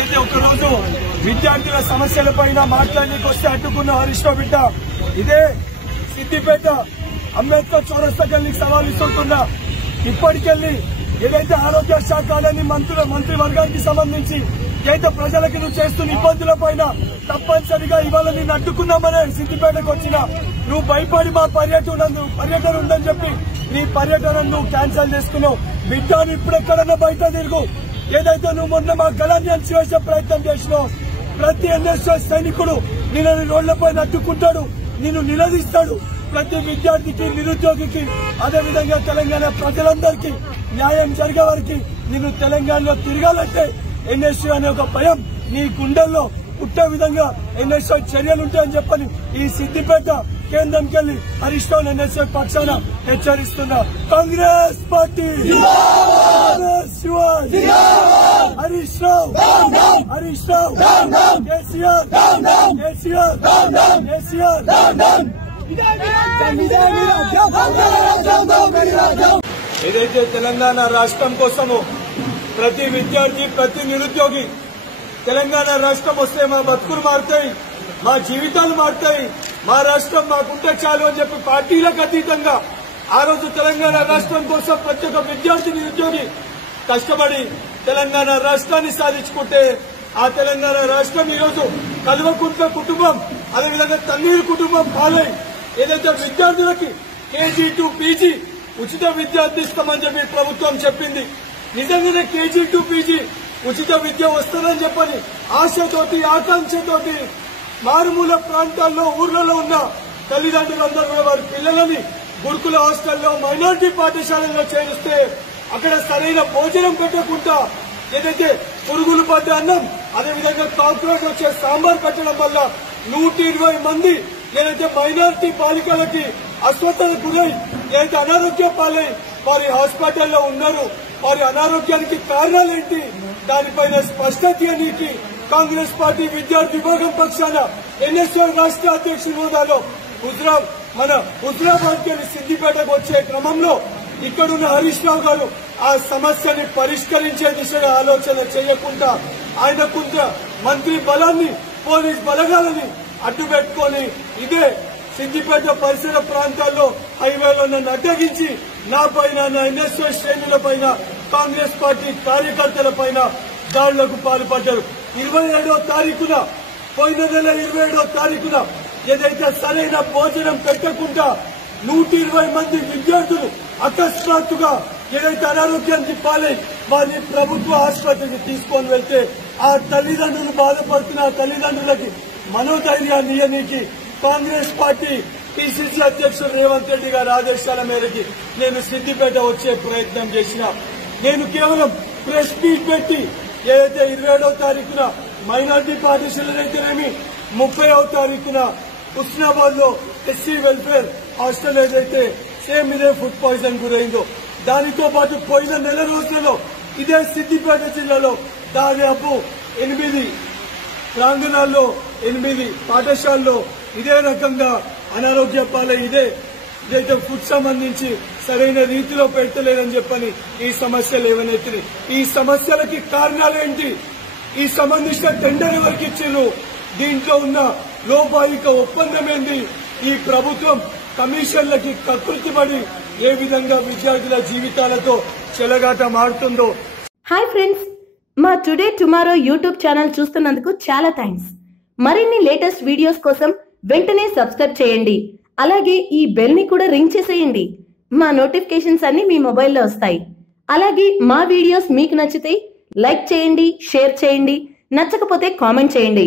ఏదైతే ఒకరోజు విద్యార్థుల సమస్యలపైన మాట్లాడడానికి వస్తే అడ్డుకున్న హరీష్ రావు బిడ్డ ఇదే సిద్దిపేట అంబేద్కర్ చౌరస్తా కెళ్ళి సవాల్ ఇస్తుంటున్నా. ఇప్పటికెళ్లి ఏదైతే ఆరోగ్య శాఖ మంత్రి వర్గానికి సంబంధించి ఏదైతే ప్రజలకు నువ్వు చేస్తున్న ఇబ్బందుల పైన తప్పనిసరిగా ఇవాళ నేను అడ్డుకున్నామనే సిద్దిపేటకు వచ్చిన నువ్వు భయపడి మా పర్యటన ఉందని చెప్పి నీ పర్యటనను నువ్వు క్యాన్సిల్ చేసుకున్నావు. బిడ్డ ఇప్పుడెక్కడన్నా బయట తిరుగు. ఏదైతే నువ్వు మొన్న మా గళాన్ని అణచివేసే ప్రయత్నం చేసినావు, ప్రతి ఎన్ఎస్ఎస్ సైనికుడు నిన్ను రోడ్లపై అడ్డుకుంటాడు, నిన్ను నిలదీస్తాడు. ప్రతి విద్యార్థికి నిరుద్యోగికి అదేవిధంగా తెలంగాణ ప్రజలందరికీ న్యాయం జరిగే వారికి నిన్ను తెలంగాణలో తిరగాలంటే ఎన్ఎస్యూ అనే ఒక భయం నీ గుండెల్లో పుట్టే విధంగా ఎన్ఎస్యూ చర్యలుంటాయని చెప్పని ఈ సిద్దిపేట కేంద్రంకి వెళ్లి హరీష్ రావు ఎన్ఎస్యూ పక్షాన హెచ్చరిస్తున్నా. కాంగ్రెస్ పార్టీ హరీష్ రావు కేసీఆర్ ఏదైతే తెలంగాణ రాష్ట్రం కోసము ప్రతి విద్యార్థి ప్రతి నిరుద్యోగి తెలంగాణ రాష్ట్రం వస్తే మా బతుకులు మారుతాయి, మా జీవితాలు మారుతాయి, మా రాష్ట్రం మాకుంటే చాలు అని చెప్పి పార్టీలకు అతీతంగా ఆ రోజు తెలంగాణ రాష్ట్రం కోసం ప్రతి ఒక్క విద్యార్థి నిరుద్యోగి కష్టపడి తెలంగాణ రాష్ట్రాన్ని సాధించుకుంటే ఆ తెలంగాణ రాష్ట్రం ఈరోజు కల్వకుంట్ల కుటుంబం అదేవిధంగా తన్నీరు కుటుంబం పాలై ఏదైతే విద్యార్థులకి కేజీ టు పీజీ ఉచిత విద్యార్థి ఇస్తామని చెప్పి ప్రభుత్వం చెప్పింది. నిజంగానే కేజీ టు పీజీ ఉచిత విద్య వస్తుందని చెప్పని ఆశతోటి ఆకాంక్షతోటి మారుమూల ప్రాంతాల్లో ఊర్లలో ఉన్న తల్లిదండ్రులందరూ కూడా వారి పిల్లలని గురుకుల హాస్టల్లో మైనారిటీ పాఠశాలల్లో చేరిస్తే అక్కడ సరైన భోజనం పెట్టకుండా ఏదైతే పురుగులు పడ్డ అన్నం అదేవిధంగా కాక్రోచ్ వచ్చే సాంబార్ పెట్టడం వల్ల 120 మంది ఏదైతే మైనారిటీ బాలికలకి అస్వస్థతకు గురై ఏదైతే అనారోగ్య పాలై వారి హాస్పిటల్లో ఉన్నారు. వారి అనారోగ్యానికి కారణాలేంటి దానిపైన స్పష్టత ఇవ్వడానికి కాంగ్రెస్ పార్టీ విద్యార్థి విభాగం పక్షాన ఎన్ఎస్యూ రాష్ట్ర అధ్యక్షుడి హోదాలో హుజరాబాద్ కెళ్ళి సిద్దిపేటకు వచ్చే క్రమంలో ఇక్కడున్న హరీష్ రావు గారు ఆ సమస్యని పరిష్కరించే దిశగా ఆలోచన చేయకుండా ఆయనకుంట మంత్రి బలాన్ని పోలీస్ బలగాలని అడ్డు పెట్టుకుని ఇదే సిద్దిపేట పరిసర ప్రాంతాల్లో హైవేలో నన్ను అడ్డగించి నా పైన నా ఎన్ఎస్యూ శ్రేణుల పైన కాంగ్రెస్ పార్టీ కార్యకర్తల పైన దాడులకు పాల్పడ్డారు. 27వ తారీఖున పోయిన నెల 27వ తారీఖున ఏదైతే సరైన భోజనం పెట్టకుండా 120 మంది విద్యార్థులు అకస్మాత్తుగా ఏదైతే అనారోగ్యానికి పాలై వారిని ప్రభుత్వ ఆసుపత్రికి తీసుకొని వెళ్తే ఆ తల్లిదండ్రులు బాధపడుతున్న తల్లిదండ్రులకి మనోధైర్యాన్ని ఇవ్వడానికి కాంగ్రెస్ పార్టీ పిసిసి అధ్యక్షుడు రేవంత్ రెడ్డి గారి ఆదేశాల మేరకు నేను సిద్దిపేట వచ్చే ప్రయత్నం చేసిన. నేను కేవలం ప్రెస్ మీట్ పెట్టి ఏదైతే 27వ తారీఖున మైనార్టీ పాఠశాలైతేనేమి 30వ తారీఖున హుస్నాబాద్ లో ఎస్సీ వెల్ఫేర్ హాస్టల్ ఏదైతే సేమ్ ఇదే ఫుడ్ పాయిజన్ గురైందో దానితో పాటు పోయిన నెల రోజులలో ఇదే సిద్దిపేట జిల్లాలో దాదాపు 8 ప్రాంగణాల్లో 8 పాఠశాలలో ఇదే రకంగా అనారోగ్య పాలై ఇదైతే ఫుడ్ సంబంధించి సరైన రీతిలో పెట్టలేదని చెప్పని ఈ సమస్యలు ఏవనైతున్నాయి. ఈ సమస్యలకి కారణాలేంటి, ఈ సంబంధించిన టెండర్ ఎవరికి ఇచ్చారు, దీంట్లో ఉన్న లోపాయిక ఒప్పందం ఏంటి, ఈ ప్రభుత్వం కమిషన్లకి కకృతిపడి ఏ విధంగా విద్యార్థుల జీవితాలతో చెలగాట మారుతుందో. హాయ్ ఫ్రెండ్స్, మా టుడే టుమారో యూట్యూబ్ ఛానల్ చూస్తున్నందుకు చాలా థ్యాంక్స్. మరిన్ని లేటెస్ట్ వీడియోస్ కోసం వెంటనే సబ్స్క్రైబ్ చేయండి. అలాగే ఈ బెల్ ని కూడా రింగ్ చేసేయండి. మా నోటిఫికేషన్స్ అన్ని మీ మొబైల్లో వస్తాయి. అలాగే మా వీడియోస్ మీకు నచ్చితే లైక్ చేయండి, షేర్ చేయండి, నచ్చకపోతే కామెంట్ చేయండి.